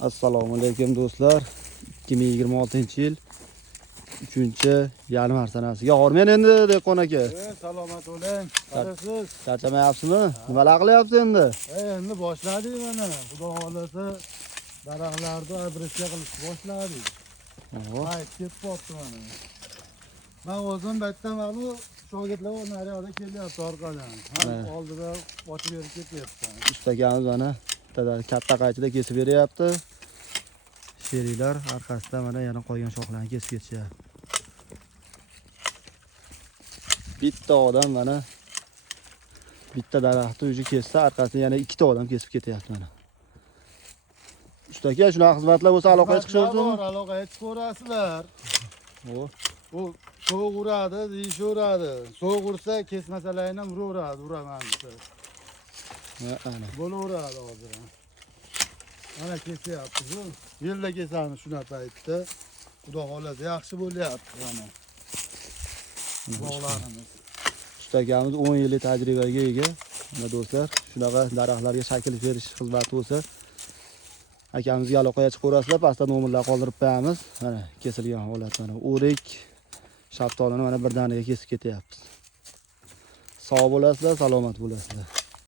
Assalomu alaykum do'stlar. 2026-yil 3-yarim sanasiga hormen endi dehqon aka. Salomat bo'ling. Qarasiz. Charchamayapsizmi? Nimalar qilyapsiz endi? Endi boshladik mana. Xudo xolasa daraxtlarni abrishga qilib boshladik. Qayt ketibdi mana. Men o'zim bitta mana shogirdlar naryoqda kelyapti orqadan. Oldida ochib berib ketyapti. Ustakamiz mana katta qaychida kesib beryapti. Sheriklar orqasida mana yana qolgan shoxlarni kesib ketishyapti. Bitta odam mana bitta daraxtni o'zi kessa, orqasidan yana ikkita odam kesib ketyapti mana. Ustaka shunaqa xizmatlar bo'lsa aloqaga chiqishingizmi? Aloqaga chiqaverasizlar. Bu sovuq uradi, deyishaveradi. Sovuq ursa kesmasalarni ham uraman desa. Ana. Bo'laveradi hozir. Mana kesyapti-ku. Yilda kesamiz shunaqa paytda. Xudo xolasa yaxshi bo'lyapti mana. Bog'larimiz. Ustakamiz 10 yillik tajribaga ega. Mana do'stlar, shunaqa daraxtlarga shakl berish xizmati bo'lsa, akamizga aloqaga chiqaverasizlar, pastda nomerlar qoldirib qo'yamiz. Mana kesilgan holat mana. O'rik, shaftolini mana birdaniga kesib ketyapmiz. Sog' bo'lasizlar, salomat bo'lasizlar.